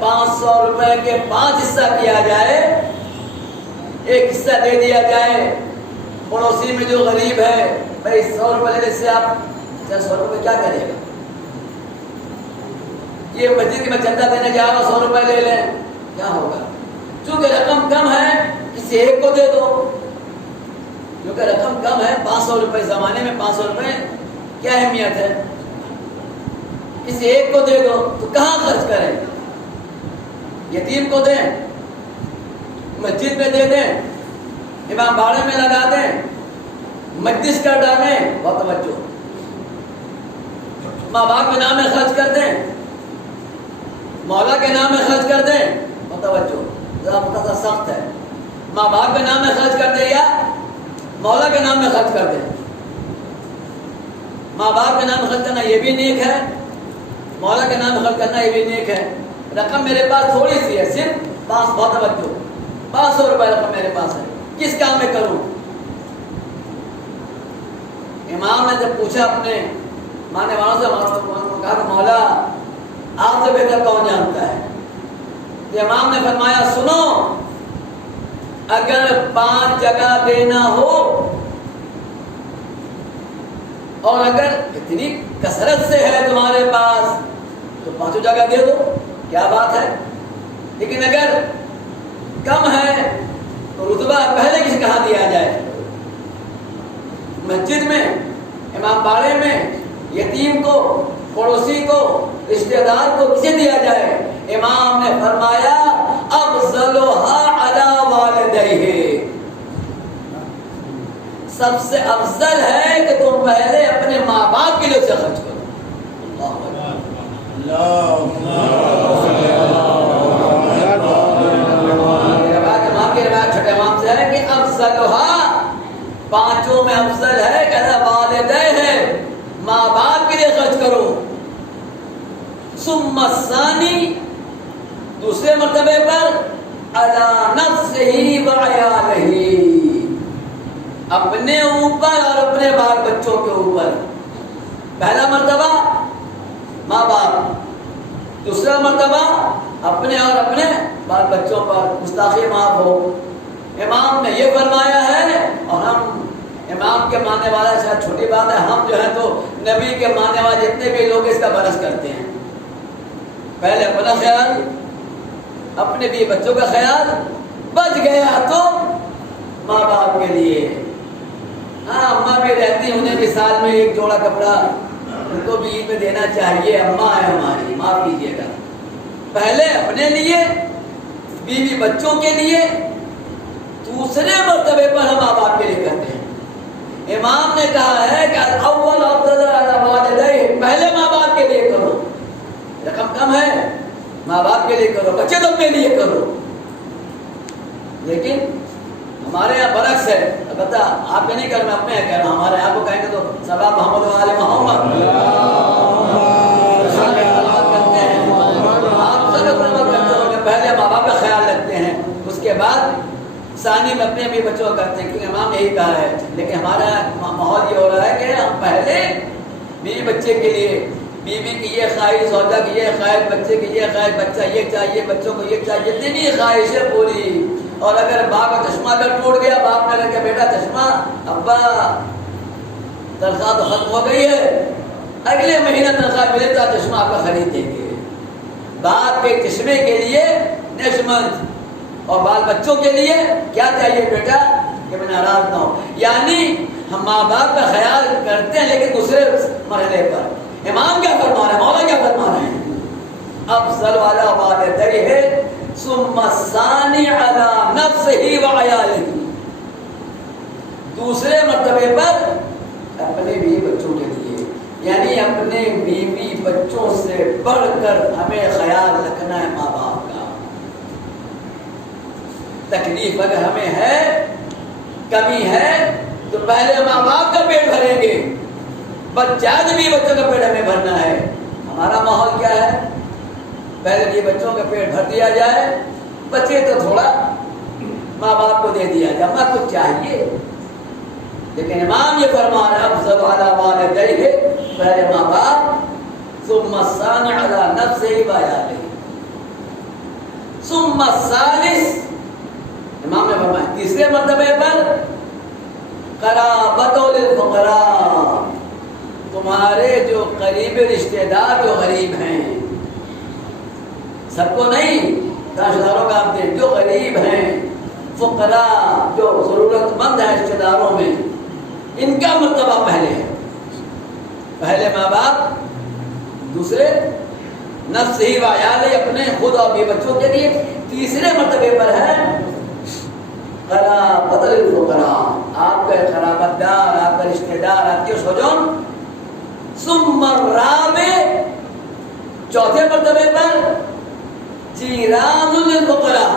500 روپے کے 5 حصہ کیا جائے، ایک حصہ دے دیا جائے پڑوسی میں جو غریب ہے، بھائی 100 روپے لینے سے آپ 100 روپے کیا کرے گا؟ یہ مسجد میں چندہ دینے جا رہا 100 روپے لے لیں، کیا ہوگا؟ چونکہ رقم کم ہے کسی ایک کو دے دو، کیونکہ رقم کم ہے 500 روپے، زمانے میں 500 روپے کیا اہمیت ہے، کسی ایک کو دے دو تو کہاں خرچ کریں؟ یتیم کو دیں، مسجد میں دے دیں، امام باڑے میں لگا دیں، مجلس کر ڈالیں، بہت توجہ، ماں باپ کے نام میں خرچ کر دیں، مولا کے نام میں خرچ کر دیں، بہت توجہ، ذرا سخت ہے، ماں باپ کے نام میں خرچ کر دیں یا مولا کے نام میں خرچ کر دیں۔ ماں باپ کے نام میں خرچ کرنا یہ بھی نیک ہے، مولا کے نام میں خرچ کرنا یہ بھی نیک ہے۔ رقم میرے پاس تھوڑی سی ہے، صرف 500 روپے رقم میرے پاس ہے، کس کام میں کروں؟ امام نے جب پوچھا اپنے ماننے والوں سے، کہا کہ مولا آپ سے بہتر کون جانتا ہے؟ امام نے فرمایا سنو، اگر 5 جگہ دینا ہو اور اگر اتنی کثرت سے ہے تمہارے پاس تو 5 جگہ دے دو، کیا بات ہے، لیکن اگر کم ہے تو رتبہ پہلے کس کہاں دیا جائے؟ مسجد میں، امام باڑے میں، یتیم کو، پڑوسی کو، رشتہ دار کو کسے دیا جائے؟ امام نے فرمایا افضلها علی والدیہ، سب سے افضل ہے کہ تم پہلے اپنے ماں باپ کے لیے اسے خرچ کرو۔ چھٹے امام سے ہے کہ افضلها، 5 میں افضل ہے کہ والدیہ ہے، ماں باپ کے لیے خرچ کرو۔ ثم الثانی، دوسرے مرتبے پر علی نفسہ وعیالہ، اپنے اوپر اور اپنے بال بچوں کے اوپر۔ پہلا مرتبہ ماں باپ، دوسرا مرتبہ اپنے اور اپنے بال بچوں پر، گستاخی معاف ہو۔ امام نے یہ فرمایا ہے، اور ہم امام کے ماننے والا شاید چھوٹی بات ہے، ہم جو ہے تو نبی کے ماننے والے جتنے بھی لوگ اس کا برس کرتے ہیں۔ پہلے اپنا خیال، اپنے بھی بچوں کا خیال، بچ گیا تو ماں باپ کے لیے۔ ہاں اماں بھی رہتی، انہیں بھی سال میں 1 جوڑا کپڑا ان کو بھی عید میں دینا چاہیے، اماں ہے ہماری، معاف کیجیے گا۔ پہلے اپنے لیے، بیوی بچوں کے لیے، دوسرے مرتبے پر ہم ماں باپ کے لیے کرتے ہیں۔ امام نے کہا ہے کہ اول افضل علی والدیہ، پہلے ماں باپ کے لیے کرو، رقم کم ہے ماں باپ کے لیے کرو، بچے تو اپنے لیے کرو۔ لیکن ہمارے یہاں برعکس ہے، البتہ آپ کے نہیں کر میں اپنے کہہ رہا ہوں، ہمارے آپ کو کہیں گے تو سلام محمد و آل محمد کرتے ہیں، آپ سب کرتے ہیں، پہلے ماں باپ کا خیال رکھتے ہیں، اس کے بعد ثانی میں اپنے بھی بچوں کا کرتے ہیں، کیونکہ امام یہی کہا ہے۔ لیکن ہمارا ماحول یہ ہو رہا ہے کہ ہم پہلے بیوی بچے کے لیے، بیوی کی یہ خواہش، زوجہ کی یہ خواہش، بچے کی یہ خواہش، بچہ یہ چاہیے، بچوں کو یہ چاہیے، جتنی خواہشیں پوری۔ اور اگر باپ کا چشمہ اگر ٹوٹ گیا، باپ نے کہا کہ بیٹا چشمہ، ابا تنخواہ تو ختم ہو گئی ہے، اگلے مہینہ تنخواہ ملے تو چشمہ آپ کا خرید دیں گے۔ باپ کے چشمے کے لیے نشمت، اور بال بچوں کے لیے کیا چاہیے بیٹا کہ میں ناراض نہ ہو۔ یعنی ہم ماں باپ کا خیال کرتے ہیں لیکن دوسرے مرحلے پر۔ امام کیا فرما رہے ہیں، مولا کیا فرما رہے ہیں؟ افضل علی والدیہ ثم الثانی علی نفسہ وعیالہ، دوسرے مرتبے پر اپنے بیوی بچوں کے لیے، یعنی اپنے بیوی بچوں سے بڑھ کر ہمیں خیال رکھنا ہے ماں باپ کا۔ تکلیف اگر ہمیں ہے، کمی ہے، تو پہلے ماں باپ کا پیٹ بھریں گے، بچہ بھی بچوں کا پیٹ ہمیں بھرنا ہے۔ ہمارا ماحول کیا ہے، پہلے بھی بچوں کا پیٹ بھر دیا جائے، بچے تو تھوڑا ماں باپ کو دے دیا جائے، ماں کچھ چاہیے۔ لیکن امام یہ فرما رہے ہیں افضل علی والدیہ، پہلے ماں باپ ثم الثانی علی نفسہ وعیالہ۔ ثم الثالث، امام نے فرمایا تیسرے مرتبے پر قرابۃ للفقراء، تمہارے جو قریبی رشتہ دار جو غریب ہیں، سب کو نہیں، رشتہ داروں کا آپ دیں جو غریب ہیں، فقراء جو ضرورت مند ہیں رشتہ داروں میں، ان کا مرتبہ پہلے ہے. پہلے ماں باپ، دوسرے نفس ہی و عیال، اپنے خود اور بھی بچوں کے لیے، تیسرے مرتبے پر ہے قرابۃ للفقراء، آپ کا قرابت دار، آپ کا رشتہ دار، آپ کے سوجون. ثم الرابع، چوتھے مرتبے پر جیران للفقراء،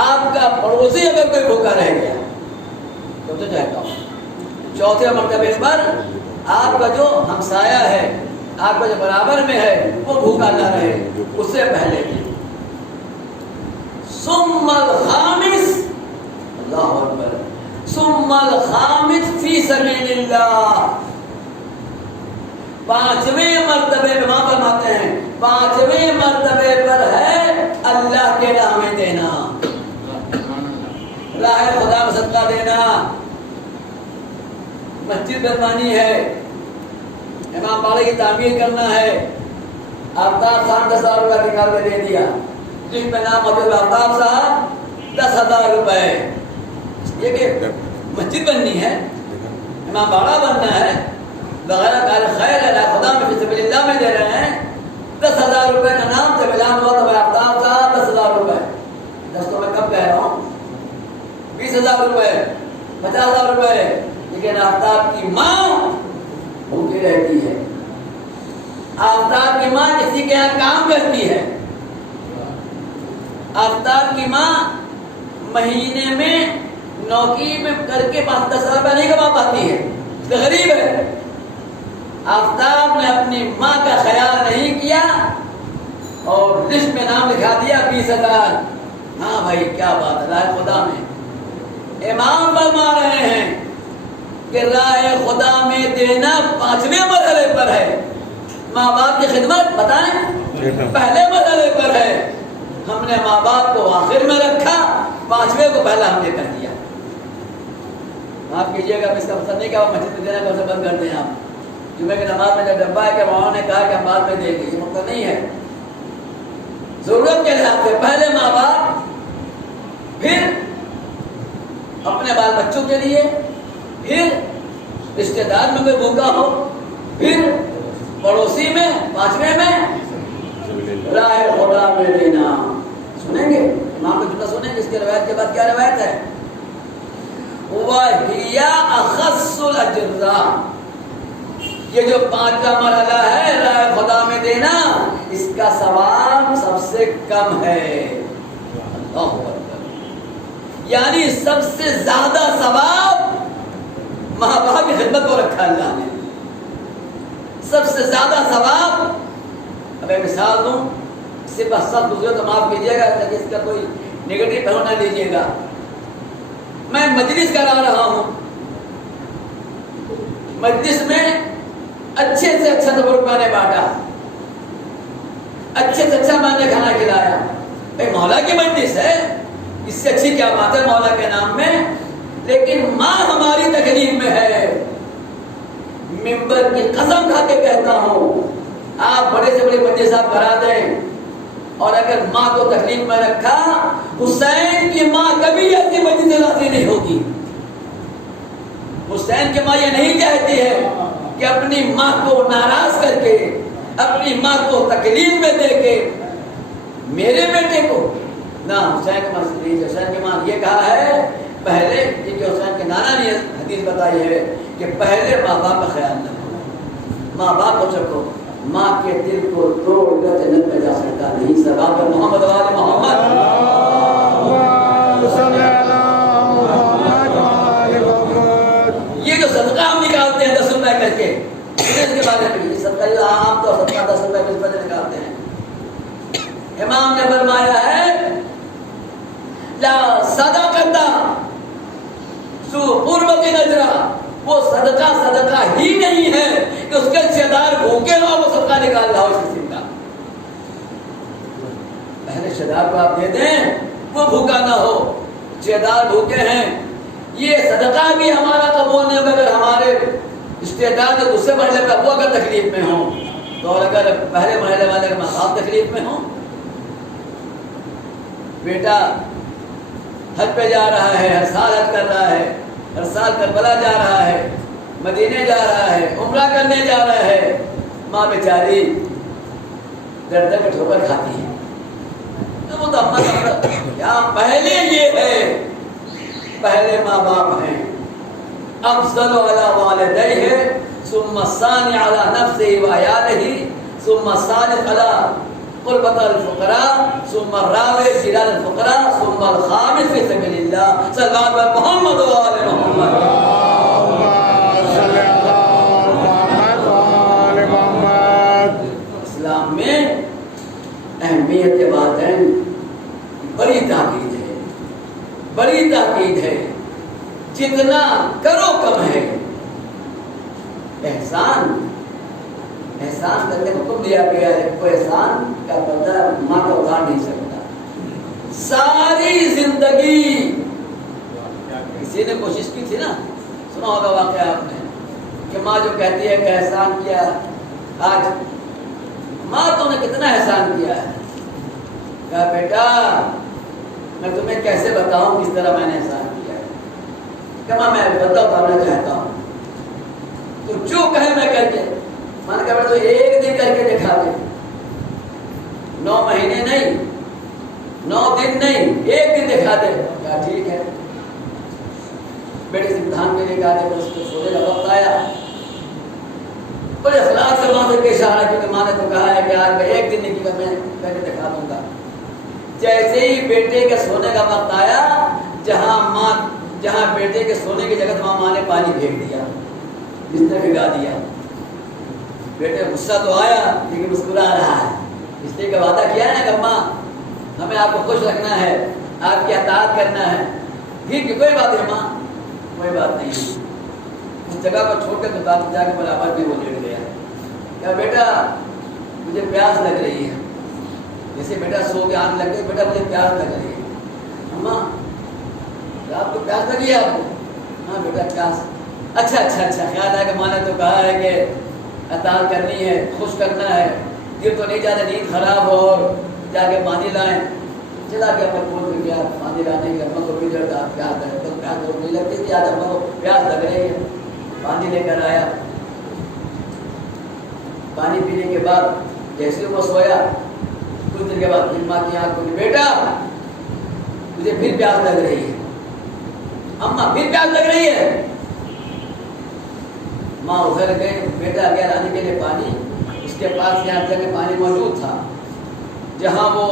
آپ کا پڑوسی اگر کوئی بھوکا رہ گیا تو چاہتا ہوں چوتھے مرتبے پر آپ کا جو ہمسایہ ہے، آپ کا جو برابر میں ہے، وہ بھوکا نہ رہے، اس سے پہلے بھی. ثم الخامس، اللہ اکبر، ثم الخامس فی سبیل اللہ، پانچویں مرتبے پہ وہاں فرماتے ہیں پانچویں مرتبے پر ہے اللہ کے راہ میں دینا، راہ خدا میں صدقہ دینا. مسجد بنوانی ہے، امام باڑے کی تعمیر کرنا ہے، آفتاب صاحب 10,000 روپیہ نکال کے دے دیا، جس میں نام موجود آفتاب صاحب 10,000 روپئے. یہ کہ مسجد بننی ہے، امام باڑہ بننا ہے، وغیرہ کار خیر ہے، خدا میں فی سبیل اللہ میں دے رہے ہیں. 10,000 روپئے کا نام سے ملان ہوا تو آفتاب صاحب 10,000 روپئے. 10 تو میں کم کہہ رہا ہوں، 20,000 روپئے، 50,000 روپئے. لیکن آفتاب کی ماں بھوکی رہتی ہے، آفتاب کی ماں کسی کے یہاں کام کرتی ہے، آفتاب کی ماں مہینے میں نوکری میں کر کے 5-10 روپئے نہیں کما پاتی ہے، غریب ہے. آفتاب نے اپنی ماں کا خیال نہیں کیا اور لسٹ میں نام لکھا دیا 20,000. ہاں بھائی کیا بات ہے، راہ خدا میں امام فرما رہے ہیں کہ راہ خدا میں دینا پانچویں مرحلے پر ہے. ماں باپ کی خدمت بتائیں پہلے مرحلے پر ہے، ہم نے ماں باپ کو آخر میں رکھا، پانچویں کو پہلا ہم نے کر دیا. معاف کیجیے گا اس کا مطلب نہیں کہ آپ مسجد میں دینا کب سے بند کر دیں. آپ جمعے کی نماز میں جب ڈبا ہے کہ وہاں نے کہا کہ ہم بعد میں دیں گے، یہ مطلب نہیں ہے. ضرورت کے لحاظ سے پہلے ماں باپ، پھر اپنے بال بچوں کے لیے، پھر رشتہ دار میں کوئی بھوکا ہو، پھر پڑوسی میں، پانچویں میں راہ خدا میں دینا. سنیں گے امام کا جملہ سنیں گے، اس کے روایت کے بعد کیا روایت ہے؟ وَهِيَ أَخَصُّ الْأَجْرَ، یہ جو پانچواں مرحلہ ہے راہ خدا میں دینا، اس کا ثواب سب سے کم ہے. اللہ اکبر، یعنی سب سے زیادہ ثواب ماں باپ کی خدمت کو رکھا اللہ نے. سب سے زیادہ ثواب، اب ایک مثال دوں، صرف سب گزرے تو معاف کیجیے گا تاکہ اس کا کوئی نیگیٹو پہلو نہ لیجیے گا. میں مجلس کرا رہا ہوں، مجلس میں اچھے سے اچھا نمبر میں نے بانٹا، اچھے سے اچھا میں نے کھانا کھلایا. بھائی مولا کی مجلس ہے، اس سے اچھی کیا بات ہے مولا کے نام میں. لیکن ماں ہماری تکلیف میں ہے، ممبر کی قسم کھا کے کہتا ہوں، آپ بڑے سے بڑے مجلس آپ کرا دیں، اور اگر ماں کو تکلیف میں رکھا، حسین کی ماں کبھی ایسی مجلس راضی نہیں ہوگی. حسین کی ماں یہ نہیں چاہتی ہے کہ اپنی ماں کو ناراض کر کے، اپنی ماں کو تکلیف میں دے کے میرے بیٹے کو نہ. حسین کی ماں نہیں، حسین کی ماں یہ کہا ہے پہلے، کیونکہ حسین کے نانا نے حدیث بتائی ہے کہ پہلے ماں باپ کا خیال رکھو، ماں باپ کو رکھو. ماں کے دل کو توڑ کر جنت میں جا سکتا نہیں. سباب محمد وآل محمد. یہ جو صدقہ ہم نکالتے ہیں 10 روپے کر کے، اس کے بارے میں یہ صدقہ جو عام طور صدقہ 10 روپے 20 روپے نکالتے ہیں. امام نے فرمایا ہے لا صدقۃ سو قربت نجرہ، وہ صدقہ ہی نہیں ہے کہ اس کے رشتہ دار بھوکے ہو وہ صدقہ نکال رہا ہو اس قسم کا. پہلے رشتہ دار کو آپ دے دیں وہ بھوکا نہ ہو، رشتہ دار بھوکے ہیں، یہ صدقہ بھی ہمارا قبول نہیں ہوگا اگر ہمارے رشتہ دار جو دوسرے محلے پہ وہ اگر تکلیف میں ہوں، تو اگر پہلے محلے والے کا ماں باپ تکلیف میں ہوں، بیٹا حج پہ جا رہا ہے، ہر سال حج کر رہا ہے، ہر سال کربلا جا رہا ہے، مدینے جا رہا ہے، عمرہ کرنے جا رہا ہے، ماں بیچاری در در کے ٹھوکر کھاتی ہے، تو وہ تو کیا پہلے یہ ہے، پہلے ماں باپ ہیں، افضل علی والدیہ ثم الثانی علی نفسہ وعیالہ ثم الثالث علی قربۃ الفقراء ثم الرابع جلال الفقراء ثم الخامس فی سبیل اللہ، صلی اللہ علیہ محمد و آل محمد۔ اسلام میں اہمیت والدین بڑی تاکید ہے، بڑی تاکید ہے، جتنا کرو کم ہے۔ احسان کرنے کو حکم دیا گیا ہے، کوئی احسان کا بدلہ ماں کا اتار نہیں سکتا۔ ساری زندگی کسی نے کوشش کی تھی نا، سنا ہوگا واقعہ آپ نے کہ ماں جو کہتی ہے کہ احسان کیا، آج ماں تو نے کتنا احسان کیا ہے، کہا بیٹا میں تمہیں کیسے بتاؤں کس طرح میں نے احسان کیا ہے، کہ ماں میں بدلہ اتارنا چاہتا ہوں، تو جو کہے میں کر کے، میں نے کہا تو ایک دن کر کے دکھا دے، 9 مہینے نہیں، 9 دن نہیں، ایک دن دکھا دے، کہا ٹھیک ہے۔ بیٹے سے امتحان کے لیے کہا جب اس کو سونے کا وقت آیا، بڑے اخلاق سے ماں سے پیش آ رہا ہے، کیونکہ ماں نے تو کہا ہے کہ آج میں ایک دن نہیں کیا، میں کر کے دکھا دوں گا۔ جیسے ہی بیٹے کے سونے کا وقت آیا، جہاں بیٹے کے سونے کی جگہ ماں نے پانی پھینک دیا، بستر بھگا دیا۔ بیٹے غصہ تو آیا لیکن مسکرا رہا ہے، اس لیے کہ وعدہ کیا ہے نا کہ ماں ہمیں آپ کو خوش رکھنا ہے، آپ کی اطاعت کرنا ہے، ٹھیک ہے کوئی بات نہیں ماں، کوئی بات نہیں۔ اس جگہ کو چھوڑ کے تو جا کے برابر بھی وہ لیٹ گیا، کیا بیٹا مجھے پیاس لگ رہی ہے، جیسے بیٹا سو کے آنکھ لگ گئی، بیٹا مجھے پیاس لگ رہی ہے، اماں آپ کو پیاس لگی ہے آپ کو؟ ہاں بیٹا پیاس، اچھا خیال ہے کہ ماں نے تو کہا ہے کہ اطاعت کرنی ہے، خوش کرنا ہے، یہ تو نہیں چاہتے نیند خراب ہو اور جا کے پانی لائیں، چلا گیا پر کھول کے گیا پانی لانے کی، اماں کو بھی ڈرتا پیاس ہے، تو پیاس نہیں لگتی تھی، آج اماں کو پیاس لگ رہی ہے، پانی لے کر آیا۔ پانی پینے کے بعد جیسے وہ سویا، کچھ دیر کے بعد پھر ماں کی آنکھ کھلی، بیٹا مجھے پھر پیاس لگ رہی ہے، اماں پھر پیاس لگ رہی ہے۔ ماں ادھر گئے، بیٹا گیا لانے کے لیے پانی، اس کے پاس یہاں جگہ پانی موجود تھا، جہاں وہ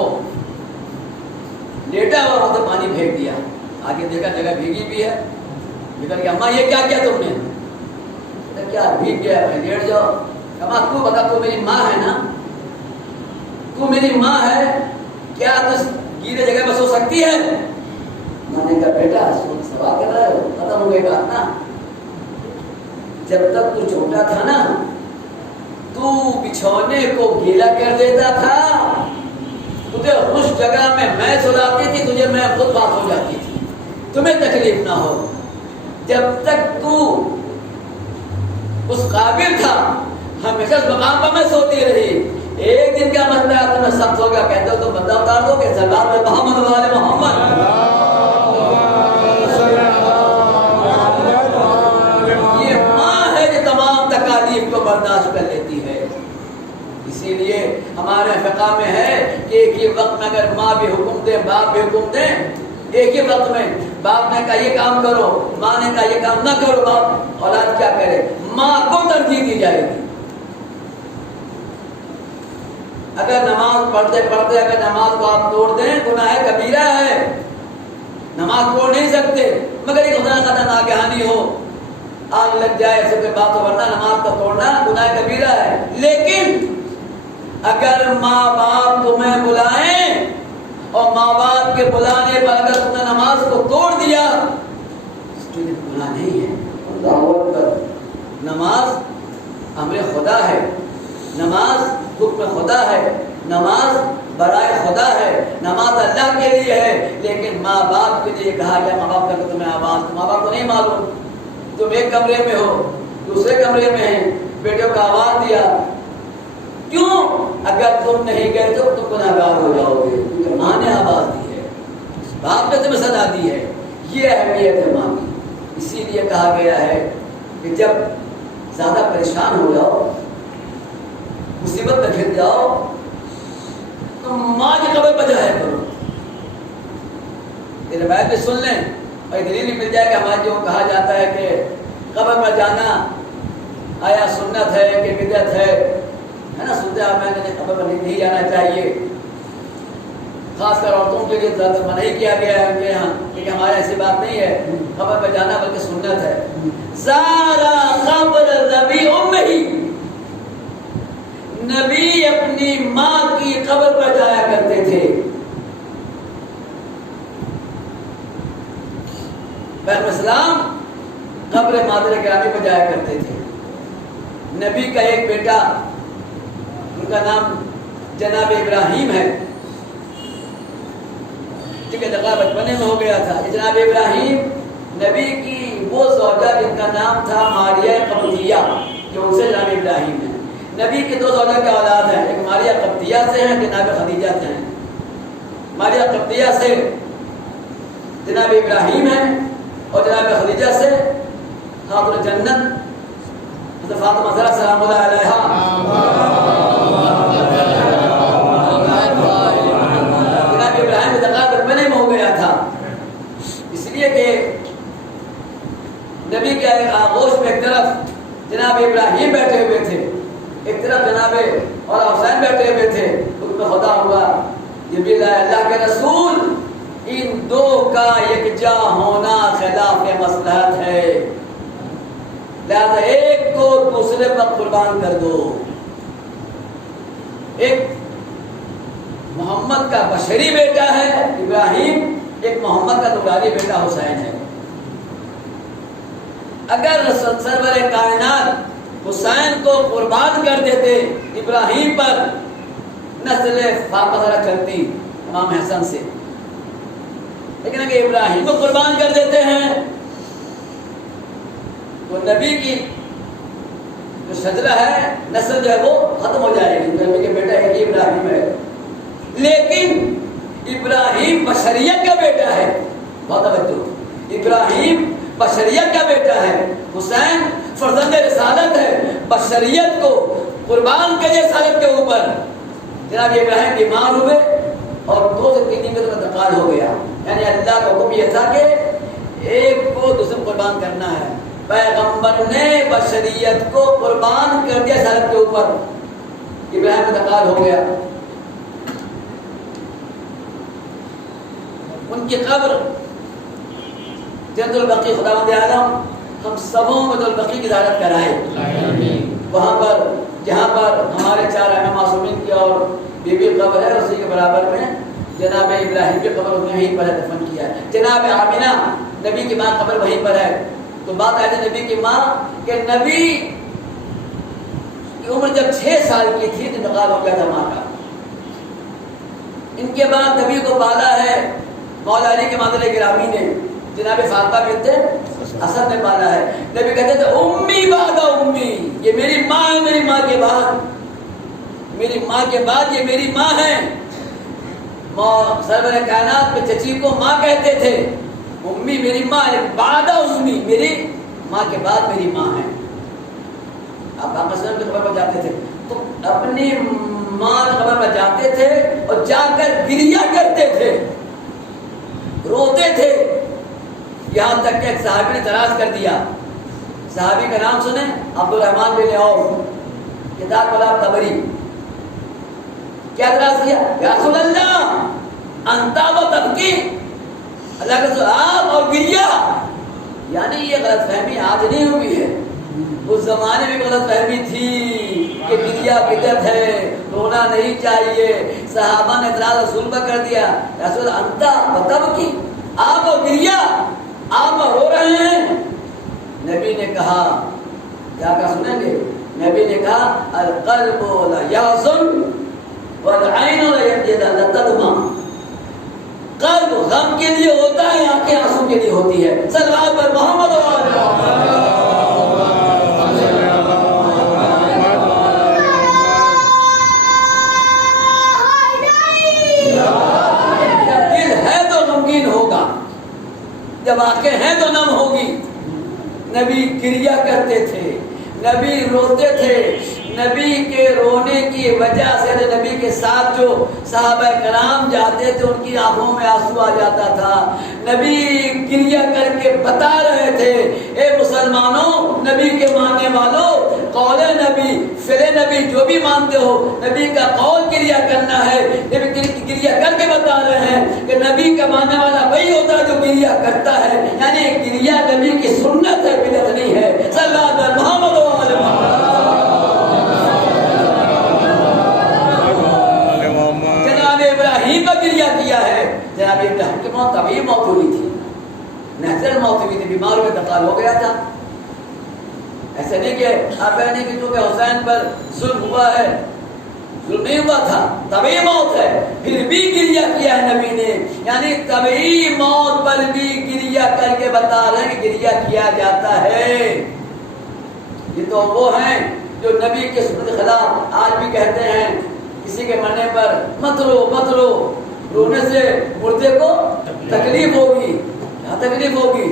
لیٹا ہوا وہاں سے پانی پھینک دیا، آگے دیکھا جگہ بھیگی بھی ہے، نکل کے اماں یہ کیا کیا تم نے؟ کیا بھیگ گیا بھائی لیٹ جاؤ، اماں تو بتا تو میری ماں ہے نا، تو میری ماں ہے، کیا تو گیلے جگہ میں سو سکتی ہے؟ ماں نے کہا بیٹا سوال کر رہے ہو، ختم ہو گئی بات نا، جب تک تو چھوٹا تھا نا تو بچھونے کو گیلا کر دیتا تھا، تجھے اس جگہ میں سلاتی تھی، تجھے میں خود بات ہو جاتی تھی، تمہیں تکلیف نہ ہو، جب تک تو اس قابل تھا ہمیشہ اس مقام پر میں سوتی رہی، ایک دن کیا مسئلہ ہے تمہیں سخت ہو گیا، کہتے ہو تو بندہ اتار دو کہ سردار میں محمد والے محمد، یہ ماں ہے جو تمام تکالیف کو برداشت کر لیتی ہے۔ اسی لیے ہمارے فقہ میں ہے کہ ایک ہی وقت میں اگر ماں بھی حکم دے باپ بھی حکم دے، ایک ہی وقت میں باپ نے کہا یہ کام کرو، ماں نے کہا یہ کام نہ کرو، باپ اولاد کیا کرے؟ ماں کو ترجیح دی جائے گی۔ اگر نماز پڑھتے پڑھتے اگر نماز کو آپ توڑ دیں گناہ کبیرہ ہے، نماز توڑ نہیں سکتے، مگر یہ خدا خدا ناگہانی ہو، آگ لگ جائے ایسے کوئی بات ہو، ورنہ نماز کو توڑنا گناہ کبیرہ ہے۔ لیکن اگر ماں باپ تمہیں بلائیں اور ماں باپ کے بلانے پر اگر تم نے نماز کو توڑ دیا، اس کے لیے گناہ نہیں ہے۔ اللہ اکبر، نماز امر خدا ہے، نماز حکم خدا ہے، نماز برائے خدا ہے، نماز اللہ کے لیے ہے، لیکن ماں باپ کے لیے کہا گیا ماں باپ کا کہ تمہیں آواز، ماں باپ کو نہیں معلوم، تم ایک کمرے میں ہو دوسرے کمرے میں ہیں، بیٹوں کو آواز دیا، کیوں؟ اگر تم نہیں گئے تو تم گناہگار ہو جاؤ گے، کیونکہ ماں نے آواز دی ہے، باپ نے تمہیں سزا دی ہے، یہ اہمیت ہے ماں کی۔ اسی لیے کہا گیا ہے کہ جب زیادہ پریشان ہو جاؤ، مصیبت میں گھر جاؤ تو ماں کی قبر پر جایا کرو۔ یہ روایت بھی سن لیں اور دلیل بھی مل جائے کہ ہمارے جو کہا جاتا ہے کہ قبر پر جانا آیا سنت ہے کہ بدعت ہے نا؟ سنتے آپ میں نے قبر پر نہیں جانا چاہیے، خاص کر عورتوں کے لیے زیادہ منع کیا گیا ہے ان کے یہاں، کیونکہ ہمارے ایسی بات نہیں ہے قبر پر جانا، بلکہ سنت ہے۔ زارا قبر نبی امہ، نبی اپنی ماں کی قبر پر جایا کرتے تھے۔ پیغمبر اسلام قبر مادر گرامی پر جایا کرتے تھے۔ نبی کا ایک بیٹا، ان کا نام جناب ابراہیم ہے، جن کا انتقال بچپنے میں ہو گیا تھا۔ جناب ابراہیم نبی کی وہ زوجہ جن کا نام تھا ماریہ قبطیہ، جو ان سے جناب ابراہیم ہے۔ نبی کے دو زوجہ کے اولاد ہیں، ایک ماریہ قبطیہ سے ہیں، جناب خدیجہ سے ہیں۔ ماریہ قبطیہ سے جناب ابراہیم ہیں اور جناب خدیجہ سے خاتون جنت حضرت فاطمہ زہرا سلام اللہ علیہا۔ جناب ابراہیم کا انتقال بچپنے میں ہو گیا تھا، اس لیے کہ نبی کے آغوش میں ایک طرف جناب ابراہیم بیٹھے ہوئے تھے، ایک طرف جناب اور حسین بیٹھے ہوئے تھے۔ حکم خدا ہوا، جبریل آئے، اللہ کے رسول ان دو کا یکجا ہونا خلاف مصلحت ہے، لہذا ایک کو دوسرے پر قربان کر دو۔ ایک محمد کا بشری بیٹا ہے ابراہیم، ایک محمد کا نورانی بیٹا حسین ہے۔ اگر سرور کائنات حسین کو قربان کر دیتے ابراہیم پر، نسل فاطمہ چلتی امام حسن سے، لیکن اگر ابراہیم کو قربان کر دیتے ہیں تو نبی کی جو شجرہ ہے، نسل جو ہے وہ ختم ہو جائے گی۔ نبی کے بیٹا ایک ہی ابراہیم ہے، لیکن ابراہیم بشریت کا بیٹا ہے، بہت توجہ، ابراہیم بشریت کا بیٹا ہے، حسین فرزند رسالت ہے، بشریت کو قربان کرے رسالت کے اوپر۔ جناب ابراہیم بیمار ہوئے اور 2 سے 3 دن میں انتقال ہو گیا، یعنی اللہ کا حکم یہ تھا کہ ایک کو دوسرے کو قربان کرنا ہے۔ پیغمبر نے بشریت کو قربان کر دیا رسالت کے اوپر، ابراہیم کا انتقال ہو گیا۔ ان کی قبر جنت البقیع، خداوند عالم ہم سبوں کو جنت البقیع کی زیارت کرائے، وہاں پر جہاں پر ہمارے 4 ائمہ معصومین کی اور بی بی قبر ہے، اسی کے برابر میں جناب ابراہیم کی قبر وہیں پر دفن کیا ہے۔ جناب آمینہ نبی کی ماں قبر وہیں پر ہے۔ تو بات آئی تھی نبی کی ماں کہ نبی کی عمر جب 6 سال کی تھی تو انتقال ہو گیا تھا ماں کا۔ ان کے بعد نبی کو پالا ہے مولا علی کے مادر گرامی نے، جناب فاطمہ بنت اسد نے پالا ہے۔ نبی کہتے تھے امی بعد امی، یہ میری ماں ہے، میری ماں کے بعد، میری ماں کے بعد یہ میری ماں ہے۔ سرور کائنات میں چچی کو ماں کہتے تھے، امی میری ماں ہے، بعد امی میری ماں کے بعد میری ماں ہے۔ آپ آقا صلی اللہ علیہ وسلم کی قبر پر جاتے تھے تو اپنی ماں کی قبر پر جاتے تھے اور جا کر گریہ کرتے تھے، روتے تھے، یہاں تک کہ ایک صحابی نے اعتراض کر دیا۔ صحابی کا نام سنیں، عبد الرحمن بن عوف، کتاب والا طبری۔ کیا اعتراض کیا؟ یا رسول اللہ انتا و تبکی، اللہ کے رسول آپ اور گریہ، یعنی یہ غلط فہمی آج نہیں ہوئی ہے، اس زمانے میں غلط فہمی تھی کہ گریہ بدعت ہے، رونا نہیں چاہیے۔ صحابہ نے اعتراض رسول پر کر دیا، رسول انتا و تبکی، آپ اور گریہ، آپ رو رہے ہیں۔ نبی نے کہا، کیا کہا سنیں گے؟ نبی نے کہا القلب لا یحزن والعین تدمع، قلب غم کے لیے ہوتا ہے، آنکھیں آنسو کے لیے ہوتی ہے. صلوات پر محمد و آل محمد. جب دل ہے تو غمگین ہوگا، جب آنکھیں ہیں تو نم ہوگی. نبی گریا کرتے تھے، نبی روتے تھے. نبی کے رونے کی وجہ سے نبی کے ساتھ جو صحابہ کرام جاتے تھے ان کی آنکھوں میں آنسو آ جاتا تھا. نبی گریا کر کے بتا رہے تھے اے مسلمانوں، نبی کے ماننے والوں، قول نبی فعل نبی جو بھی مانتے ہو، نبی کا قول گریا کرنا ہے. نبی گریا کر کے بتا رہے ہیں کہ نبی کا ماننے والا وہی ہوتا ہے جو گریا کرتا ہے. یعنی گریا نبی کی سنت ہے، بدعت نہیں ہے. صلی اللہ علیہ محمد و آل محمد. ابراہیم پر گریا کیا ہے. جناب ابراہیم کی موت طبیعی موت ہوئی تھی، نیچرل موت ہوئی تھی، بیمار میں انتقال ہو گیا تھا. ایسا نہیں کہ آپ کہنے کی چونکہ حسین پر ظلم ہوا ہے، ظلم نہیں ہوا تھا، طبیعی موت ہے. پھر بھی گریا کیا ہے نبی نے. یعنی طبیعی موت پر بھی گریا کر کے بتا رہے ہیں کہ گریا کیا جاتا ہے. یہ تو وہ ہیں جو نبی کے سنت کے خلاف آج بھی کہتے ہیں کسی کے مرنے پر مت رو مت رو، رونے سے مردے کو تکلیف ہوگی. کیا تکلیف ہوگی؟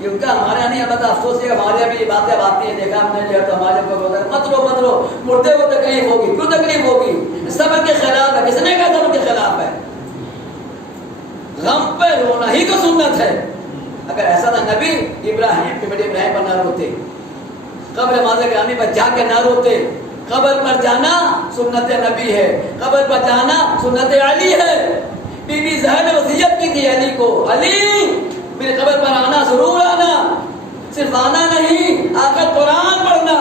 یہ ان کا ہمارے یہاں نہیں ہے. افسوس ہے ہمارے یہاں بھی یہ باتیں آتی ہیں، دیکھا ہم نے جو ہے تو ہمارے کو ہوتا ہے مت رو مت رو، مردے کو تکلیف ہوگی. کیوں تکلیف ہوگی؟ سب کے خلاف ہے. کس نے کہا سب کے خلاف ہے؟ غم پہ رونا ہی تو سنت ہے. اگر ایسا تھا نبی ابراہیم پہ بیٹے ابراہیم پر نہ روتے، قبر ماضی گرامی پر جا کے نہ روتے. قبر پر جانا سنت نبی ہے، قبر پر جانا سنت علی ہے. بی بی زہرا نے وصیت کی تھی علی کو، علی میرے قبر پر آنا، ضرور آنا، صرف آنا نہیں آ کر قرآن پڑھنا.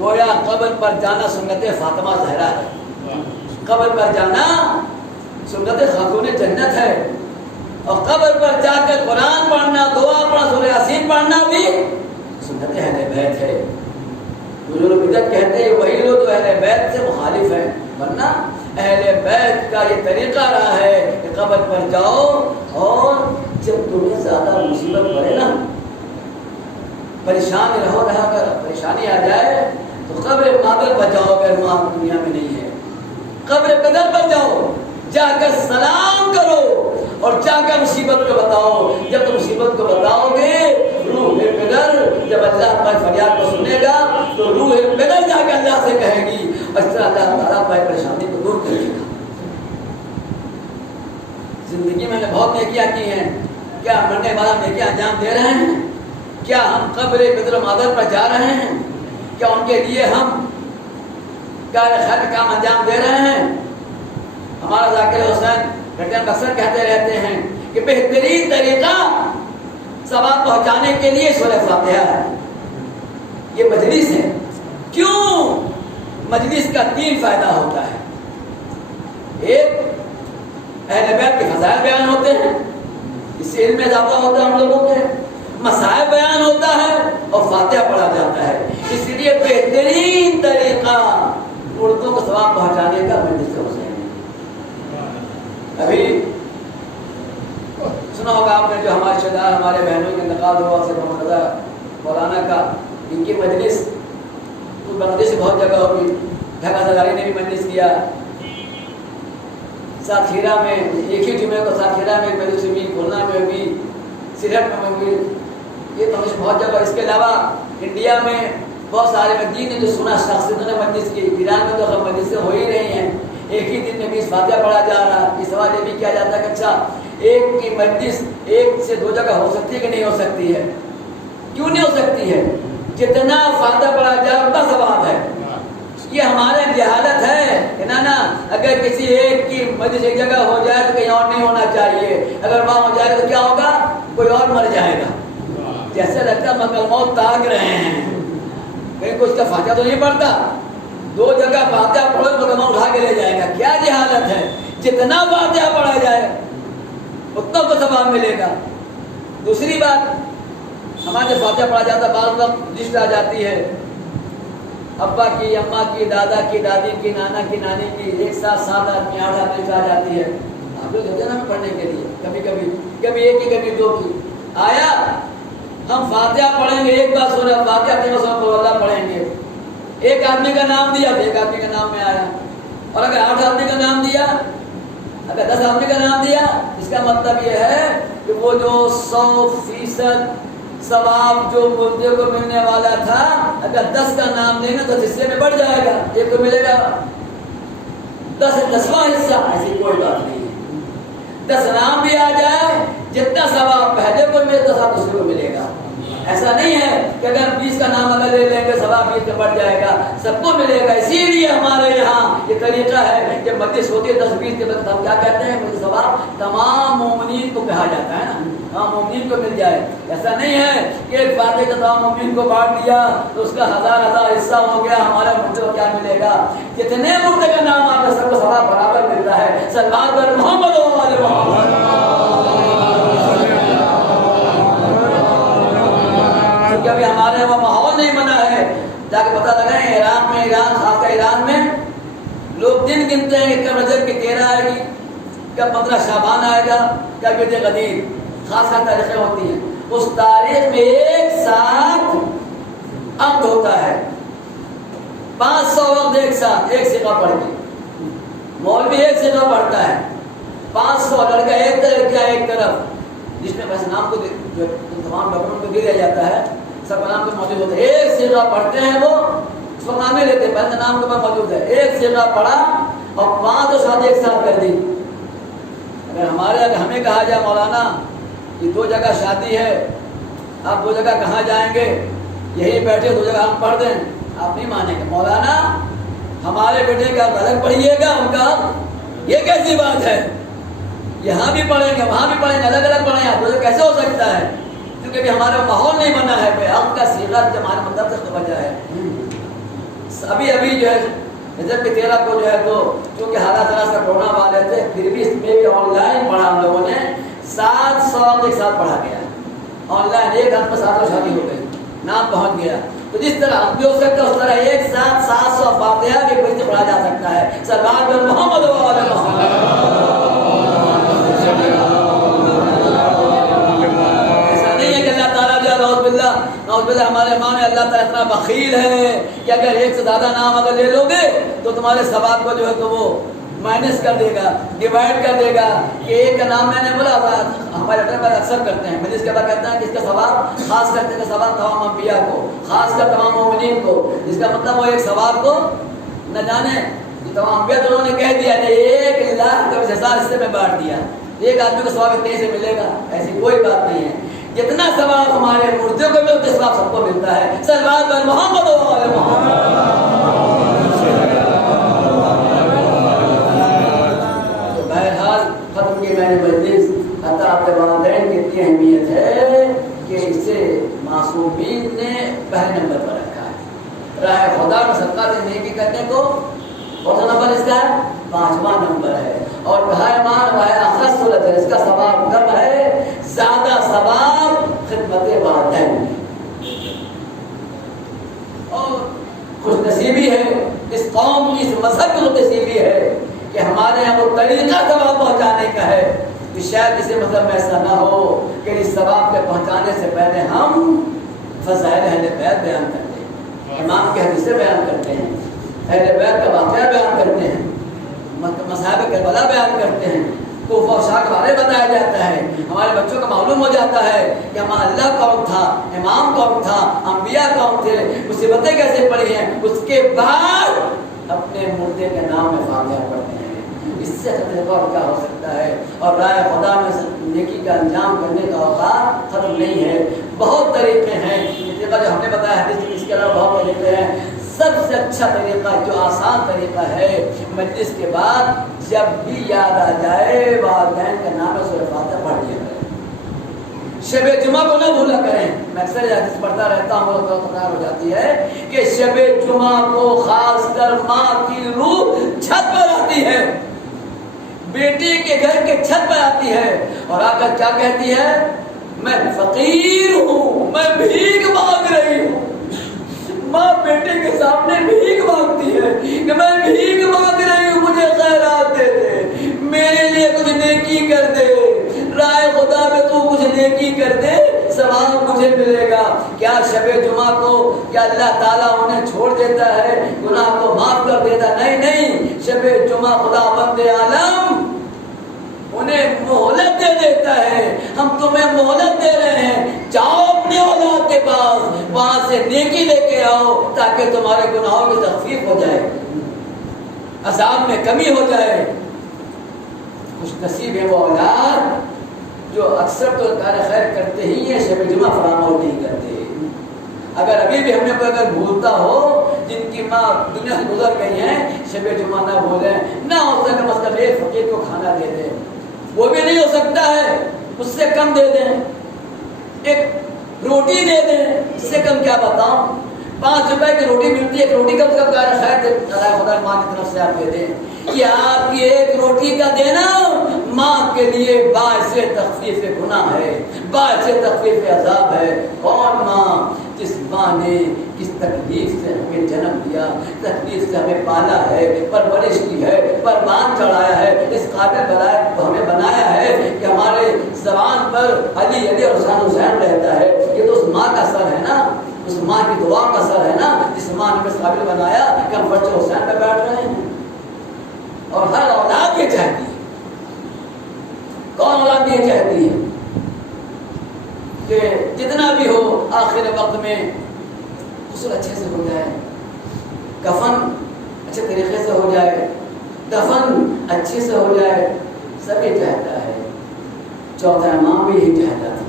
گویا قبر پر جانا سنت فاطمہ زہرا ہے، قبر پر جانا سنت خاتون جنت ہے. اور قبر پر جا کر قرآن پڑھنا، دعا پڑھنا، سورہ یاسین پڑھنا بھی سنت اہل بیت ہے. جو لوگ بدعت کہتے ہیں وہی لوگ جو اہل بیت سے مخالف ہیں، ورنہ اہل بیت کا یہ طریقہ رہا ہے کہ قبر پر جاؤ اور جب تمہیں زیادہ مصیبت پڑے نا، پریشان رہا کر پریشانی آ جائے تو قبر مادر پر جاؤ. اگر ماں دنیا میں نہیں ہے، قبر پدر پر جاؤ، جا کر سلام کرو اور جا کر مصیبت کو بتاؤ. جب تم مصیبت کو بتاؤ گے، روح پدر جب اللہ تمہاری فریاد کو سنے گا تو روح پدر جا کے اللہ سے کہے گی، اور اس طرح اللہ تعالیٰ تمہاری پریشانی کو دور کرے گا. زندگی میں نے بہت نیکیاں کی ہیں، کیا مرنے والا نیکیاں انجام دے رہے ہیں؟ کیا ہم قبر پدر و مادر پر جا رہے ہیں؟ کیا ان کے لیے ہم کار خیر کام انجام دے رہے ہیں؟ ہمارا ذاکر حسین رٹن اکثر کہتے رہتے ہیں کہ بہترین طریقہ ثواب پہنچانے کے لیے سورہ فاتحہ ہے. یہ مجلس ہے. کیوں؟ مجلس کا 3 فائدہ ہوتا ہے. ایک، اہل بیت کے فضائل بیان ہوتے ہیں، اس سے علم میں اضافہ ہوتا ہے ہم لوگوں کے، مسائل بیان ہوتا ہے اور فاتحہ پڑھا جاتا ہے. اس لیے بہترین طریقہ مردوں کو ثواب پہنچانے کا مجلس کا حسین. ابھی سنا ہوگا آپ نے جو ہمارے رشتہ دار ہمارے بہنوں کے انتقال ہوا سے محمد رضا مولانا کا، ان کی مجلس کچھ بنگلہ سے بہت جگہ ہوگی، ڈھاکہ سرداری نے بھی مجلس کیا، ساتھیرہ میں ایک ہی جمعے کو ساتھیرہ میں مجلس ہوئی، کھولنا میں ہوئی، سرہٹ میں ہوئی. یہ مجلس بہت جگہ. اس کے علاوہ انڈیا میں بہت سارے مسجد ہیں جو سنا شخصیتوں نے مجلس کی. ایران میں تو مجلسیں ہو ہی رہی ہیں، ایک ہی دن میں 20 فاتحہ پڑھا جا رہا. یہ سوال یہ بھی کیا جاتا ہے کہ اچھا ایک کی مجلس 1 سے 2 جگہ ہو سکتی ہے کہ نہیں ہو سکتی ہے؟ کیوں نہیں ہو سکتی ہے؟ جتنا فاتحہ پڑھا جائے اتنا ثواب ہے. یہ ہمارے جہالت ہے کہ نا اگر کسی ایک کی مجلس ایک جگہ ہو جائے تو کہیں اور نہیں ہونا چاہیے. اگر وہاں ہو جائے تو کیا ہوگا؟ کوئی اور مر جائے گا. جیسے لگتا ہے مکل موت تاک رہے ہیں، کہیں کچھ کا فاتحہ تو نہیں پڑھتا، 2 جگہ فاتحہ پڑھو تو مکل اٹھا کے لے جائے گا. کیا جہالت ہے؟ جتنا فاتحہ پڑھا جائے اتنا کو ثواب ملے گا. دوسری بات، ہمارے فاتحہ پڑھا جاتا ہے بعض وقت رشتہ آ جاتی ہے، ابا کی، اماں کی، دادا کی، دادی کی، نانا کی، نانی کی، ایک ساتھ 7 آدمی 8 آدمی آ جاتی ہے. آپ لوگ ہوتے ہیں نا پڑھنے کے لیے، کبھی ایک کی کبھی 2 کی. آیا ہم فاتحہ پڑھیں گے، ایک بار سورہ فاتحہ کے بعد اللہ پڑھیں گے. ایک آدمی کا نام دیا تو ایک آدمی کا نام میں آیا، اور اگر 8 آدمی کا نام دیا، اگر 10 آدمی کا نام دیا، اس کا مطلب یہ ہے کہ وہ جو 100% ثواب جو مردے کو ملنے والا تھا، اگر 10 کا نام دیں گے تو حصے میں بڑھ جائے گا، ایک کو ملے گا 10واں حصہ. ایسی کوئی بات نہیں ہے. 10 نام بھی آ جائے، جتنا ثواب پہلے کو ملے تو سب دوسرے کو ملے گا. ایسا نہیں ہے کہ اگر 20 کا نام اگر لے لیں گے ثواب 20 کا بڑھ جائے گا، سب کو ملے گا. اسی لیے ہمارے یہاں یہ طریقہ ہے کہ مجلس ہوتی ہے 10-20 کے بعد ہم کیا کہتے ہیں، ثواب تمام مومنین کو کہا جاتا ہے نا، تمام مومنین کو مل جائے. ایسا نہیں ہے کہ ایک فاتح کا تمام مومنین کو بانٹ دیا تو اس کا 1000 حصہ ہو گیا، ہمارے مردے کو کیا ملے گا. جتنے مردے کا نام آتا ہے سب کو ثواب برابر ملتا ہے. صلوات بر محمد و آل محمد. کبھی ہمارے وہ ماحول نہیں بنا ہے، جا کے پتہ لگائیں ایران خاص کر ایران میں لوگ دن گنتے ہیں کہ کب رجب کی 13 آئے گی، کب 15 شعبان آئے گا، کب عید غدیر، خاص خاص تاریخیں ہوتی ہیں. اس تاریخ میں ایک ساتھ عقد ہوتا ہے، 500 وقت ایک ساتھ ایک سیغہ پڑھ کے. مولوی ایک سیغہ پڑھتا ہے، 500 لڑکا ایک طرف کیا ایک طرف، جس میں بس نام کو تمام ڈاکومنٹ کو دے دیا جاتا ہے، سب نام کو موجود ہوتا ہے. ایک سیغہ پڑھتے ہیں، وہ اس کو نام لیتے ہیں، پہلے نام کے بعد موجود ہے. ایک سیغہ پڑھا اور 5 شادی ایک ساتھ کر دی. اگر ہمیں کہا جائے مولانا یہ 2 جگہ شادی ہے، آپ 2 جگہ کہاں جائیں گے، یہی بیٹھے 2 جگہ ہم پڑھ دیں، آپ نہیں مانیں گے. مولانا ہمارے بیٹے کا الگ پڑھیے گا، ان کا یہ کیسی بات ہے، یہاں بھی پڑھیں گے وہاں بھی پڑھیں گے، الگ الگ پڑھیں آپ. تو کیسے ہو سکتا ہے، کیونکہ ہمارا ماحول نہیں بنا ہے. عقد کا صیغہ ہمارے مطلب سے وجہ ہے. ابھی جو ہے رجب کی 13 کو جو ہے تو چونکہ حالات ذرا سا کورونا والے تھے، پھر بھی اس میں بھی آن لائن پڑھا ہم لوگوں نے. 700 ایک ساتھ پڑھا گیا آن لائن، ایک ہاتھ میں 700 شادی ہو گئی، نام پہنچ گیا. تو جس طرح اب بھی ہو سکتا ہے اس طرح ایک ساتھ 700 فاتحہ بھی کوئی پڑھا جا سکتا ہے. صلوات بر محمد و آل محمد. نعوذ باللہ ہمارے ماں نے اللہ تعالیٰ اتنا بخیل ہے کہ اگر ایک سے زیادہ نام اگر لے لو گے تو تمہارے ثواب کو جو ہے تو وہ مائنس کر دے گا، ڈیوائڈ کر دے گا. کہ ایک کا نام میں نے بولا ہمارے لیٹر پر اکثر کرتے ہیں، مجلس کے بعد کہتے ہیں کہ اس کا ثواب خاص کرتے ہیں، ثواب تمام انبیاء کو، خاص کر تمام مومنین کو. جس کا مطلب وہ ایک ثواب کو نہ جانے تمام انبیاء تو انہوں نے کہہ دیا کہ 1,00,000 حصے میں بانٹ دیا، ایک آدمی کو ثواب اتنے سے ملے گا، ایسی کوئی بات نہیں ہے. جتنا ثواب ہمارے مردے کو ملتا ہے ثواب سب کو ملتا ہے. صلوات بر محمد و آل محمد. تو بہرحال ختم کی میں نے مجلس عطا والدین کی اتنی اہمیت ہے کہ اسے معصومین نے پہلے نمبر پر رکھا ہے. راہ خدا کا صدقہ سے نیکی کرنے کو کون سا نمبر اس کا ہے؟ 5واں نمبر ہے. اور بہائمان وہ اخص صورت ہے، اس کا ثواب کم ہے، زیادہ ثواب خدمت والدین. اور خوش نصیبی ہے اس قوم کی، اس مذہب کی خوش نصیبی ہے کہ ہمارے یہاں وہ طریقہ ثواب پہنچانے کا ہے کہ شاید کسی مذہب میں ایسا نہ ہو کہ اس ثواب کے پہنچانے سے پہلے ہم فضائل اہل بیت بیان کرتے ہیں، امام کی حدیثیں بیان کرتے ہیں، اہل بیت کا واقعہ بیان کرتے ہیں، مصائب کربلا بیان کرتے ہیں، کوفہ و شام کے بارے بتایا جاتا ہے. ہمارے بچوں کو معلوم ہو جاتا ہے کہ ہمارا اللہ کون تھا، امام کون تھا، انبیاء کون تھے، مصیبتیں کیسے پڑی ہیں. اس کے بعد اپنے مردے کے نام میں فاتحہ پڑھتے ہیں. اس سے خطرہ اور کیا ہو سکتا ہے. اور رائے خدا میں نیکی کا انجام کرنے کا اوقات ختم نہیں ہے. بہت طریقے ہیں، یہ طریقہ جو ہم نے بتایا حدیث میں، اس کے علاوہ بہت طریقے ہیں. سب سے اچھا طریقہ جو آسان طریقہ ہے، مجلس کے بعد جب بھی یاد آ جائے والدین کا نام سورہ فاتحہ پڑھ لیا کریں. شب جمعہ کو نہ بھولا کریں. میں اکثر حدیث پڑھتا رہتا ہوں اور تکرار ہو جاتی ہے کہ شب جمعہ کو خاص کر ماں کی روح چھت پر آتی ہے، بیٹی کے گھر کے چھت پر آتی ہے اور آ کر کیا کہتی ہے؟ میں فقیر ہوں، میں بھیک مانگ رہی ہوں، ماں بیٹے کے سامنے بھیک مانگتی ہے کہ میں بھیک مانگ رہی ہوں، مجھے خیرات دے دے، میرے لیے کچھ نیکی کر دے، رائے خدا میں تو کچھ نیکی کر دے، ثواب مجھے ملے گا۔ کیا شب جمعہ کو کیا اللہ تعالیٰ انہیں چھوڑ دیتا ہے، گناہ کو معاف کر دیتا؟ نہیں نہیں، شب جمعہ خدا بند عالم انہیں مہلت دے دیتا ہے، ہم تمہیں مہلت دے رہے ہیں، جاؤ اپنے اولاد کے پاس، وہاں سے نیکی لے کے آؤ تاکہ تمہارے گناہوں کی تخفیف ہو جائے، عذاب میں کمی ہو جائے۔ خوش نصیب ہے وہ اولاد جو اکثر تو کار خیر کرتے ہی ہیں، شب جمعہ فراموش نہیں کرتے۔ اگر ابھی بھی ہم نے کوئی اگر بھولتا ہو، جن کی ماں دنیا سے گزر گئی ہیں، شب جمعہ نہ بھولیں، نہ ہو سکے مطلب ایک فقیر کو کھانا دے دیں، وہ بھی نہیں ہو سکتا ہے اس سے کم دے دیں، ایک روٹی دے دیں، اس سے کم کیا بتاؤں، 5 روپے کی روٹی ملتی ہے، ایک روٹی کم سے کم خیر خدا ماں کی طرف سے آپ دے دیں۔ یہ آپ کی ایک روٹی کا دینا ماں کے لیے باعث تخفیف گناہ ہے، باعث تخفیف عذاب ہے۔ کون ماں؟ جس ماں نے کس تکلیف سے ہمیں جنم دیا، تکلیف سے ہمیں پالا ہے، پرورش کی ہے، پروان چڑھایا ہے، اس قابل ہمیں بنایا ہے کہ ہمارے زبان پر علی علی اور حسین حسین رہتا ہے۔ یہ تو اس ماں کا سر ہے نا، اس ماں کی دعا کا سر ہے نا، جس ماں نے اس قابل بنایا کہ ہم بچے حسین پہ بیٹھ رہے ہیں۔ اور ہر اولاد یہ چاہتی ہے، کون اولاد یہ چاہتی ہے کہ جتنا بھی ہو آخر وقت میں غسل اچھے سے ہو جائے، کفن اچھے طریقے سے ہو جائے، دفن اچھے سے ہو جائے، سب یہ چاہتا ہے۔ چوتھا امام بھی یہی چاہتا تھا۔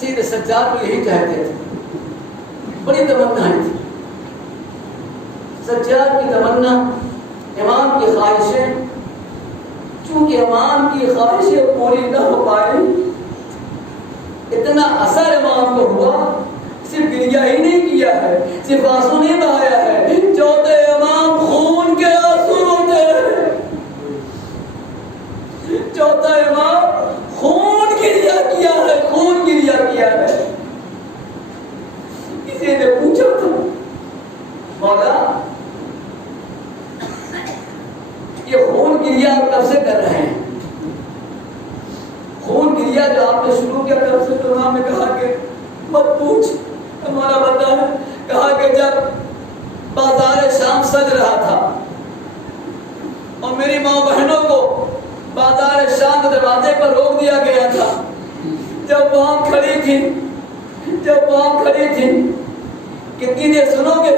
سید سجاد بھی یہی چاہتے تھے، بڑی تمنائیں تھی سجاد کی تمنا، امام کی خواہشیں، چونکہ امام کی خواہشیں پوری نہ ہو پائی، اتنا اثر امام کو ہوا، صرف گریہ ہی نہیں کیا ہے، صرف آنسو نہیں بہایا ہے، چوتھے امام خون کے آنسو روتے ہیں، چوتھا امام خون گریہ کیا ہے، خون گریہ کیا ہے۔ کسی نے پوچھا تھا مولا یہ خون گریہ آپ کب سے کر رہے ہیں؟ خون گریہ جو آپ نے شروع کیا کب سے؟ تو امام نے کہا کہ مت پوچھ، ہمارا بتا ہے، کہا کہ جب بازار شام سج رہا تھا اور میری ماں بہنوں کو بازار شام کے دروازے پر روک دیا گیا تھا، جب وہاں کھڑی تھی کتنی دیر سنو گے؟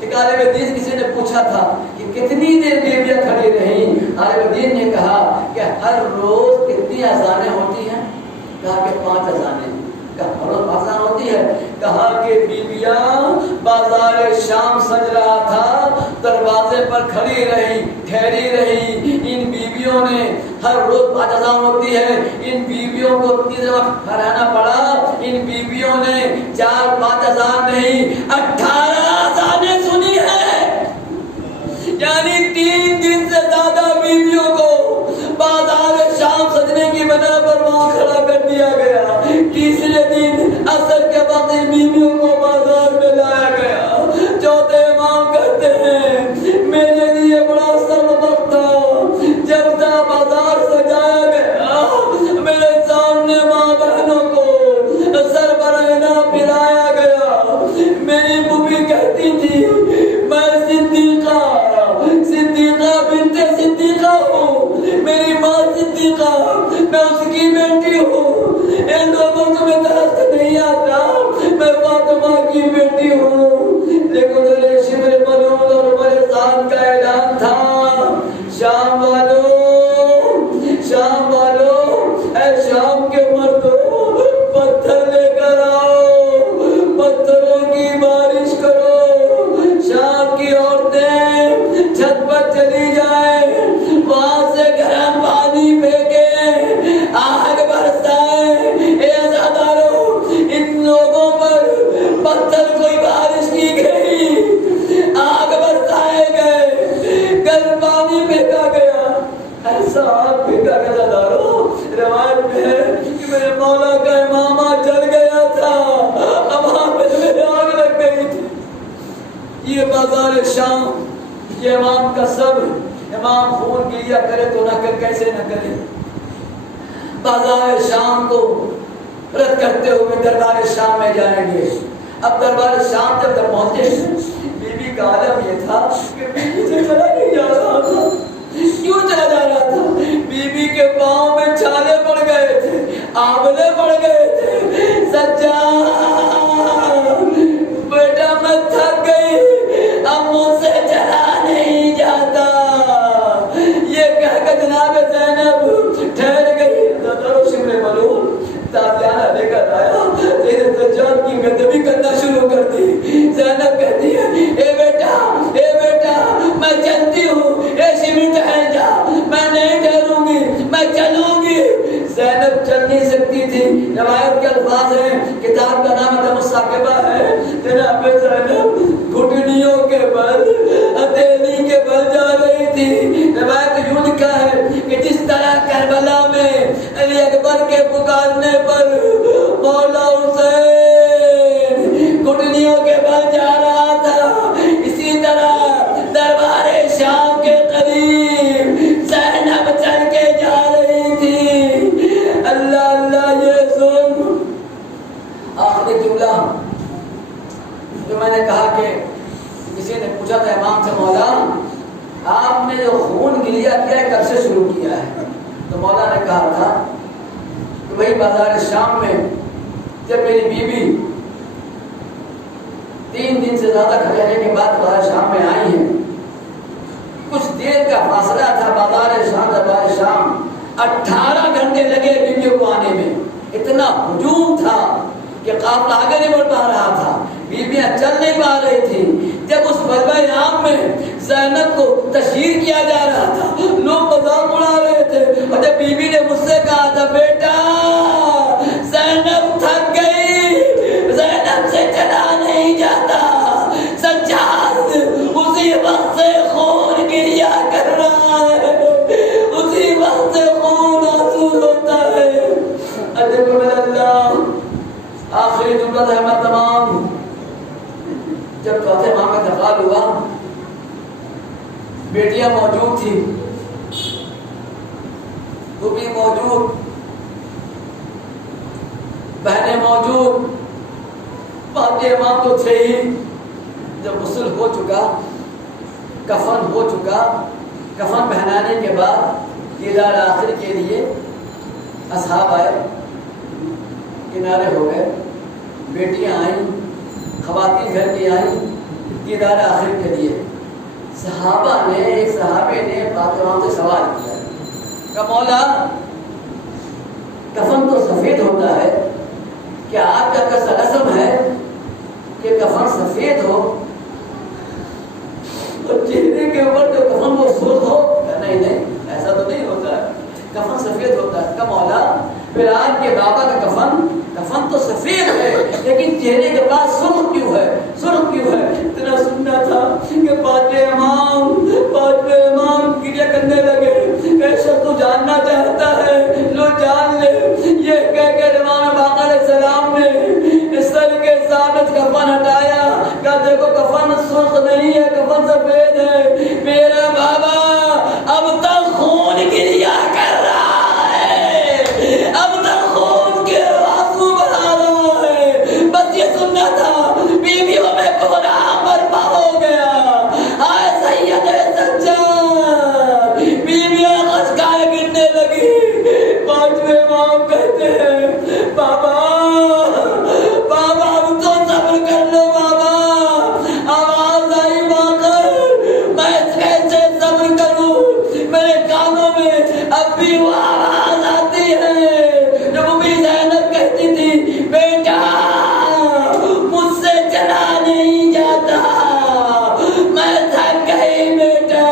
ایک عالم دین کسی نے پوچھا تھا کہ کتنی دیر بیویاں کھڑی رہیں؟ عالم دین نے کہا کہ ہر روز کتنی اذانیں ہوتی ہیں؟ کہا کہ 5 اذانیں۔ کہا ہر روز 5 اذان ہوتی ہے؟ کہا کہ بیویاں بازار شام سج رہا تھا، دروازے پر کھڑی رہی، ٹھہری رہی، ان بیویوں نے ہر روز 5 اذان ہوتی ہے، ان بیویوں کو اتنی وقت رہنا پڑا، ان بیویوں نے 4-5 اذان نہیں 18 اذانیں سنی ہے، یعنی 3 دن سے زیادہ بیویوں کو بازار شام سجنے کی بنا پر وہاں کھڑا کر دیا گیا۔ تیسرے دن عصر کے بعد بیویوں کو بازار میں لایا گیا۔ چوتھے امام کہتے ہیں میرے لیے بڑا سخت وقت تھا جب تک بازار سجایا گیا، میرے سامنے ماں بہنوں کو سر برہنہ پلایا گیا۔ میری بوبی کہتی تھی میں صدیقہ بنت صدیقہ ہوں، میری ماں صدیقہ، میں اس کی بیٹی ہوں، ان لوگوں کو میں درست نہیں آتا، میں فاطمہ کی بیٹی ہوں، لیکن میرے شبر ملول اور میرے ساتھ کا اعلان تھا، شام والو اے شام کے مردوں پتھر لے کر آؤ، پتھروں کی بارش کرو، شام کی عورتیں چھت پر چلی جائیں، وہاں سے گرم پانی پھینکیں، آگ برسائیں، اے عزاداروں ان لوگوں پر پتھر کوئی بارش کی گئی، آگ برسائے گئے، گرم پانی پھینکا گیا، ایسا آگ پھینکا گیا عزاداروں، روایت میں ہے کہ میرے مولا کا امامہ بازار شام یہ امام کا صبر، امام خون گریا کرے تو نہ کر، کیسے نہ کرے. بازار شام کو رد کرتے ہوئے دربار شام میں جائیں گے. اب دربار شام جب تک پہنچے بی بی کا عالم یہ تھا کہ بی بی سے چلا نہیں جا رہا تھا. کیوں چلا جا رہا تھا؟ بی بی کے پاؤں میں چھالے پڑ گئے تھے، آبلے پڑ گئے تھے. سجاد بیٹا میں تھک گئی، اب مجھ سے چلا نہیں جاتا. یہ کہہ کے جناب زینب ٹھہر گئی. شمر ملول تازیانہ لے کر آیا، تیرے سجاد کی گدبی کرنا شروع کر دی. زینب کہتی ہے اے بیٹا میں چلتی ہوں، اے شمر ٹھہر جا، میں نہیں ٹھہروں گی، میں چلوں گی. زینب چل نہیں سکتی تھی. روایت کے الفاظ ہیں، کتاب کا نام مصاحبہ ہے. جناب زینب گھٹنیوں کے بل، ہتھیلی کے بل جا رہی تھی. روایت یوں لکھا ہے کہ جس طرح کربلا میں علی اکبر کے پکارنے پر مولا حسین گھٹنیوں کے بل جا رہا تھا، اسی طرح دربار شام کے قریب زینب چل کے جا رہی تھی. اللہ اللہ یہ سن. آخری جملہ جو میں نے کہا کہ کسی نے پوچھا تھا امام سے، مولا آپ نے جو خون گریا کیا ہے کب سے شروع کیا ہے؟ تو مولا نے کہا تھا کہ وہی بازار شام میں جب میری بیوی 3 دن سے زیادہ کھڑے رہنے کے بعد بازار شام میں آئی ہیں. کچھ دیر کا فاصلہ تھا بازار شام دربار شام. 18 گھنٹے لگے بیوی کو آنے میں. اتنا ہجوم تھا کہ قافلہ آگے نہیں بڑھ پا رہا تھا، بیویاں چل نہیں پا رہی تھی. جب اس بلوہ عام میں زینب کو تشہیر کیا جا رہا تھا، لوگ مذاق اڑا رہے تھے. اور جب بیوی نے مجھ سے کہا تھا بیٹا زینب تھک گئی، زینب سے چلا نہیں جاتا، سجاد اسی وقت سے خون گریا کر رہا ہے، اسی وقت سے خون آنسو ہوتا ہے. ادب من اللہ. آخری جملہ رحمت تمام. جب چوتھے ماہ میں انتقال ہوا، بیٹیاں موجود تھی، وہ بھی موجود، بہنیں موجود، باقی امام تو تھے ہی. جب غسل ہو چکا، کفن ہو چکا، کفن پہنانے کے بعد دیدار آخر کے لیے اصحاب آئے، کنارے ہو گئے. بیٹیاں آئیں، خواتین گھر کی آئیں دیدار آخر کے لیے. صحابہ نے، ایک صحابے نے فاطمہ سے سوال کیا کہ مولا کفن تو سفید ہوتا ہے، کیا آپ کا کیسا رسم ہے کہ کفن سفید ہو اور چہرے کے اوپر جو کفن وہ سرخ ہو؟ نہیں نہیں، ایسا تو نہیں ہوتا ہے، کفن سفید ہوتا ہے. کہ مولا پھر آپ کے بابا کا کفن تو سفید ہے لیکن چہرے کے پاس سرخ کیوں ہے؟ سرخ کیوں ہے؟ اتنا سننا تھا کہ پانچویں امام گریہ کرنے لگے. ایسا تو جاننا چاہتا ہے لو جان لے. یہ کہہ کے امام باقر علیہ السلام نے اس سر کے ثابت کفن ہٹایا. کہ دیکھو کفن سرخ نہیں ہے، کفن سفید ہے. میرا بابا اب تک خون گریا کر رہا ہے، اب تک خون کے آنسو بہا رہا ہے. بس یہ سننا تھا. بیویوں میں پورا برپا ہو گیا. آئے سید سجاد، بیویاں خشکائے گرنے لگی. پانچویں امام کہتے ہیں بابا اب تو صبر کر لو بابا. آواز آئی باقر، میں کیسے صبر کروں؟ میرے کانوں میں اب بھی وہ آواز آتی ہے جو بھی زینب کہتی تھی بیٹا مجھ سے چلا نہیں جاتا، میں تھک گئی بیٹا.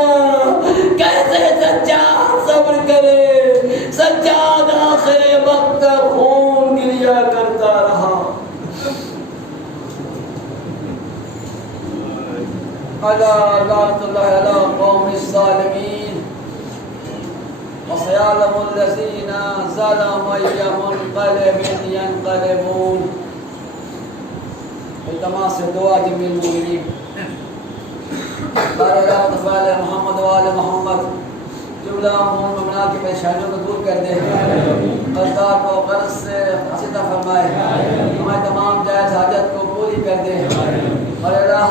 کیسے سجاد صبر کرے؟ سجاد آخر وقت خون گریا کرتا رہا. لعنت اللہ علی قوم الظالمین وسيعلم الذين ظلموا أي منقلب ينقلبون. التماس دعاء جميع المؤمنين. بارک محمد وآل محمد جملہ مومنات کی پریشانیوں کو دور کر دے، قرضدار کو قرض سے عطا فرمائے، ہمارے تمام جائز حاجت کو پوری کر دے، اور الہ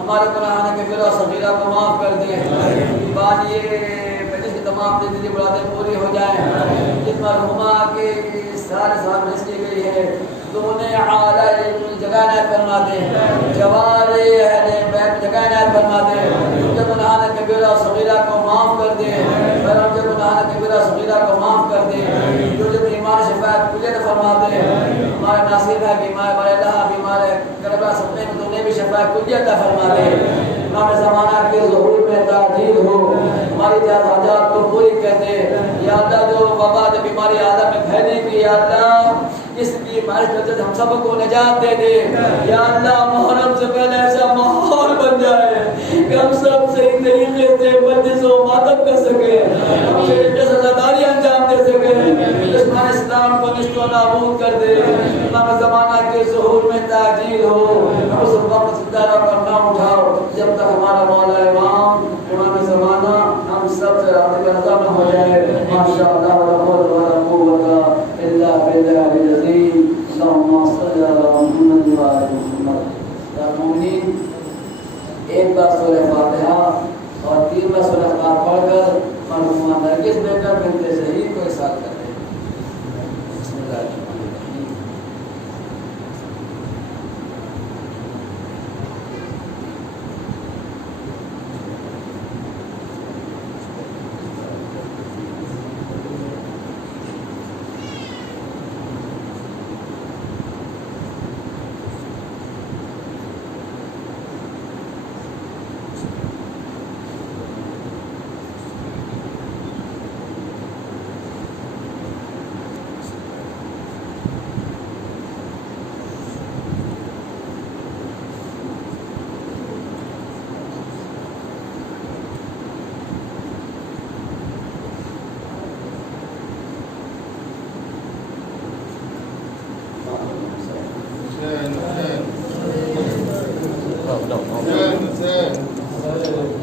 ہمارے گناہوں کے گناہ صغیرہ کو معاف کر دے، بانی جس کی تمام زندگی مرادیں پوری ہو جائیں، جس مرحومہ کے سارے سال رس کی گئی ہے تو انہیں اعلی جگہ عنایت فرما دے، جوارے اہل بیت جگہ عنایت فرما دے، ان کے گناہ کبیرہ و صغیرہ کو معاف کر دے، اور ان کے گناہ کبیرہ و صغیرہ کو معاف کر دے، جو ایمان شفاعت کلیت فرما دے، ہمارے ناصر ہے بیمار، ہمارے اللہ بیمار ہے کربلا سپنے میں انہیں بھی شفاعت کلیت فرما دے، امام زمانہ کے ظہور میں تعجیل ہو، ہماری جائز حاجات کو پوری کر دے، یا اللہ جو وبا جو بیماری عالم میں پھیلے گی یا اللہ اس بیماری سے ہم سب کو نجات دے دے، یا اللہ محرم سے پہلے ایسا ماحول بن جائے کہ ہم سب صحیح طریقے سے مجلس و ماتم کر سکے، ہم سے سزاداری انجام دے سکے، دشمن اسلام کو نشت و نابود کر دے، امام زمانہ کے ظہور میں تاجیل ہو، اس وقت ستارہ پر نہ اٹھاؤ جب تک ہمارا مولا امام زمانہ ہم سب سے راضی رضا نہ ہو جائے، ماشاءاللہ ولا حول ولا قوت الا بالله العظیم، اللهم صل على محمد وعلى محمد۔ یا مومنین، ایک بار سورہ فاتحہ اور 3 بار سورہ اخلاق پڑھ کر مرحومہ نرگس بیٹا بنت شہید کو ارسال کر دیں۔ بسم اللہ الرحمن الرحیم۔ No.